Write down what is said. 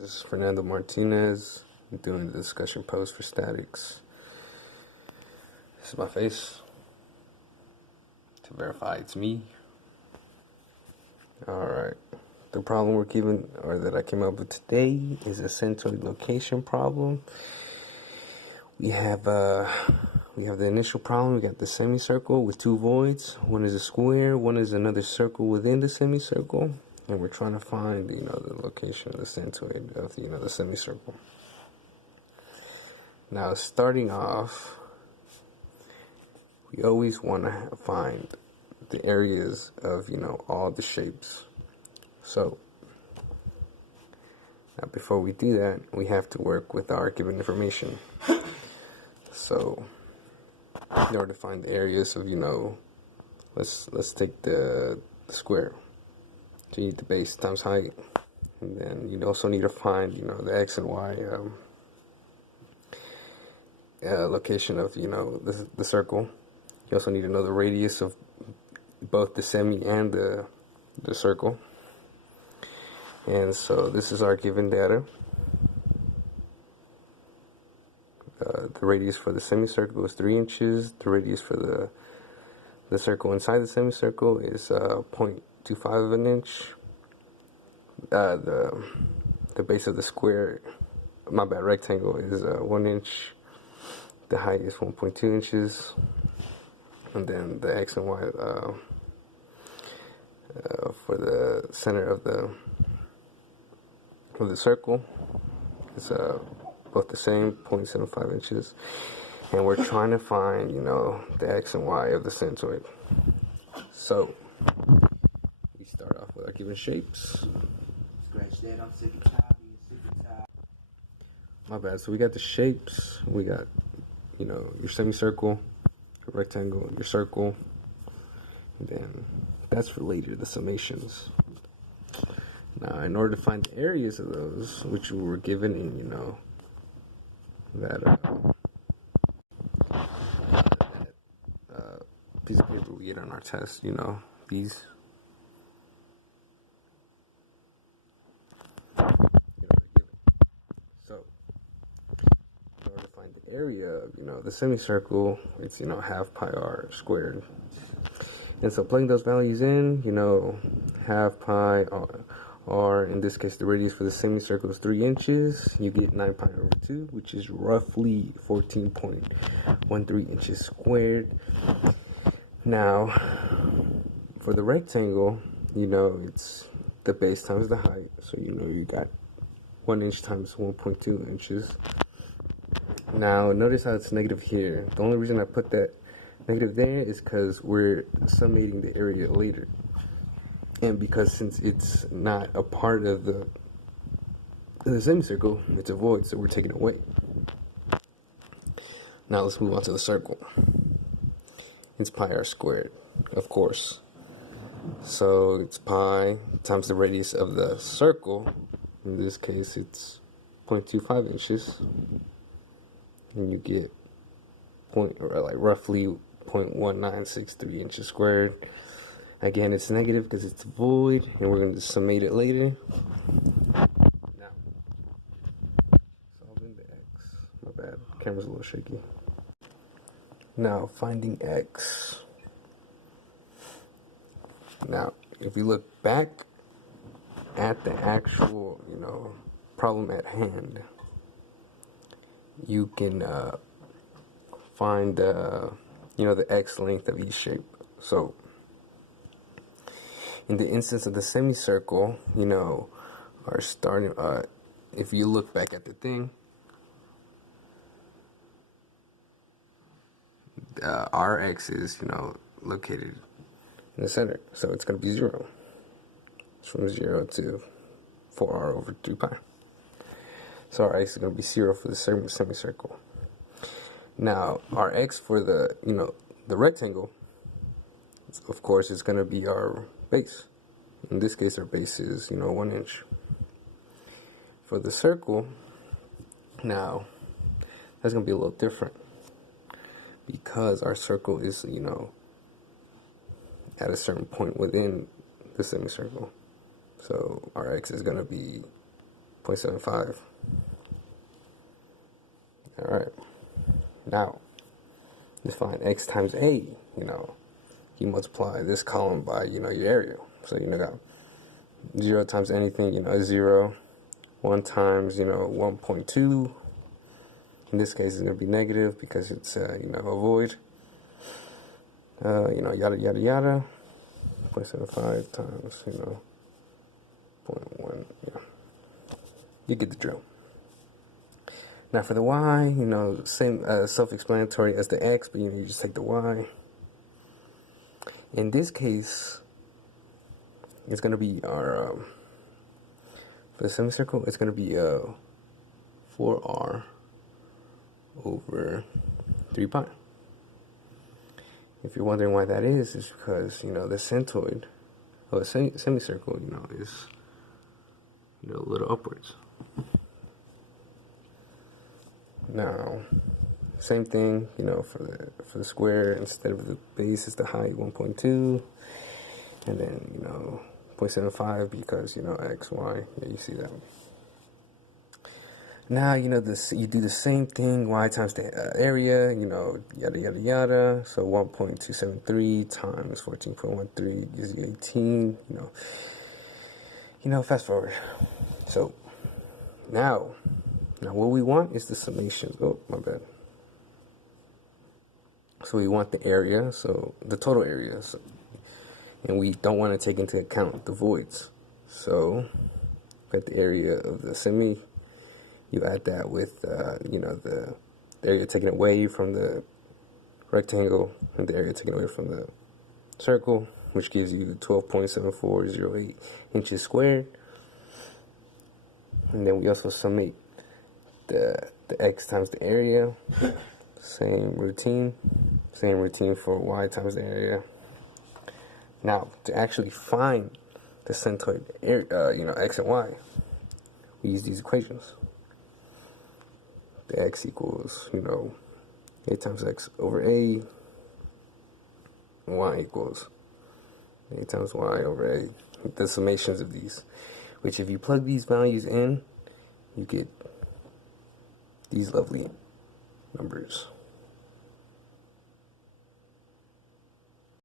This is Fernando Martinez doing the discussion post for statics. This is my face to verify it's me. Alright. The problem we're given, or that I came up with today, is a centroid location problem. We have the initial problem. We got the semicircle with two voids. One is a square, one is another circle within the semicircle. And we're trying to find, the location of the centroid of, the semicircle. Now, starting off, we always want to find the areas of, all the shapes. So, now before we do that, we have to work with our given information. So, in order to find the areas of, let's take the square. So you need the base times height, and then you also need to find, the x and y location of, the circle. You also need to know the radius of both the semi and the circle. And so this is our given data. The radius for the semicircle is 3 inches. The radius for the circle inside the semicircle is 0.25 of an inch. The base of the square, rectangle is 1 inch. The height is 1.2 inches. And then the x and y for the center of the circle is both the same, 0.75 inches. And we're trying to find, the x and y of the centroid. So, we start off with our given shapes. Scratch that, I'm super tired, My bad. So we got the shapes. We got, your semicircle, your rectangle, your circle. And then that's for later, the summations. Now, in order to find the areas of those, which we were given in, that piece of paper we get on our test, these. So, in order to find the area of, the semicircle, it's, half pi r squared. And so plugging those values in, half pi r, in this case the radius for the semicircle is 3 inches, you get 9 pi over 2, which is roughly 14.13 inches squared. Now, for the rectangle, it's the base times the height, so you got 1 inch times 1.2 inches. Now, notice how it's negative here. The only reason I put that negative there is because we're summating the area later. And because since it's not a part of the semicircle, it's a void, so we're taking it away. Now let's move on to the circle. It's pi r squared, of course. So it's pi times the radius of the circle. In this case, it's 0.25 inches. And you get roughly 0.1963 inches squared. Again, it's negative because it's void, and we're going to summate it later. Now, solving the x. My bad, camera's a little shaky. Now, finding x. Now, if we look back at the actual, problem at hand, you can find, the x length of each shape. So, in the instance of the semicircle, our starting, if you look back at the thing, our x is, located in the center, so it's going to be 0. It's from 0 to 4r over 2 pi. So our x is going to be 0 for the semicircle. Now, our x for the, the rectangle, of course, is going to be our base. In this case, our base is, 1 inch. For the circle, now, that's going to be a little different. Because our circle is, at a certain point within the semicircle. So our x is going to be 0.75. Alright. Now, let's find x times a. You multiply this column by, your area. So, got 0 times anything, is 0. 1 times, 1.2. In this case, it's going to be negative because it's, a void. Yada, yada, yada. 0.75 times, 0.1, You get the drill. Now for the y, same self-explanatory as the x, but you just take the y. In this case, it's going to be our, for the semicircle, it's going to be 4r over 3 pi. If you're wondering why that is, it's because, the centroid of a semicircle, is, a little upwards. Now, same thing, for the square, instead of the base is the height 1.2, and then, 0.75 because, x, y, you see that. Now, you do the same thing, y times the area, yada, yada, yada. So 1.273 times 14.13 gives you 18, fast forward. So now what we want is the summation. Oh, my bad. So we want the area, so the total area. So, and we don't want to take into account the voids. So at the area of the semi, you add that with, the area taken away from the rectangle and the area taken away from the circle, which gives you 12.7408 inches squared. And then we also summate the x times the area. Same routine for y times the area. Now, to actually find the centroid area, x and y, we use these equations. The x equals, a times x over a, and y equals a times y over a. The summations of these, which if you plug these values in, you get these lovely numbers.